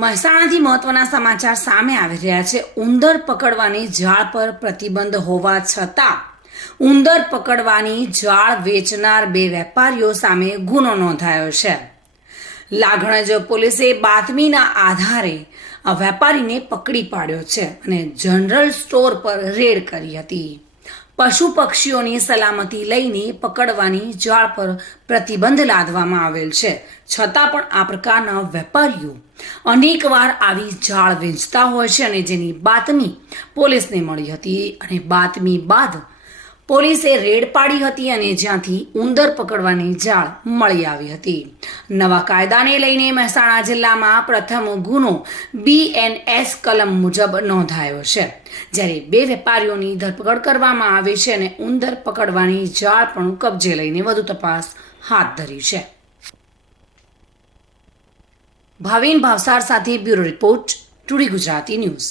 મહેસાણાથી મહત્વના સમાચાર સામે આવી રહ્યા છે। ઉંદર પકડવાની જાળ પર પ્રતિબંધ હોવા છતાં ઉંદર પકડવાની જાળ વેચનાર 2 વેપારીઓ સામે ગુનો નોંધાયો છે। લાગણજ પોલીસે બાતમીના આધારે આ વેપારીને પકડી પાડ્યો છે અને જનરલ સ્ટોર પર રેડ કરી હતી। પશુ પક્ષીઓની સલામતી લઈને પકડવાની જાળ પર પ્રતિબંધ લાદવામાં આવેલ છે, છતાં પણ આ પ્રકારના વેપારીઓ અનેકવાર આવી જાળ વેચતા હોય છે અને જેની બાતમી પોલીસને મળી હતી અને બાતમી બાદ પોલીસે રેડ પાડી હતી અને જ્યાંથી ઉંદર પકડવાની જાળ મળી આવી હતી। નવા કાયદાને લઈને મહેસાણા જિલ્લામાં પ્રથમ ગુનો BNS કલમ મુજબ નોંધાયો છે, જ્યારે 2 વેપારીઓની ધરપકડ કરવામાં આવી છે અને ઉંદર પકડવાની જાળ પણ કબજે લઈને વધુ તપાસ હાથ ધરી છે। ભાવિન ભાવસાર સાથે bureau report, today Gujarati news.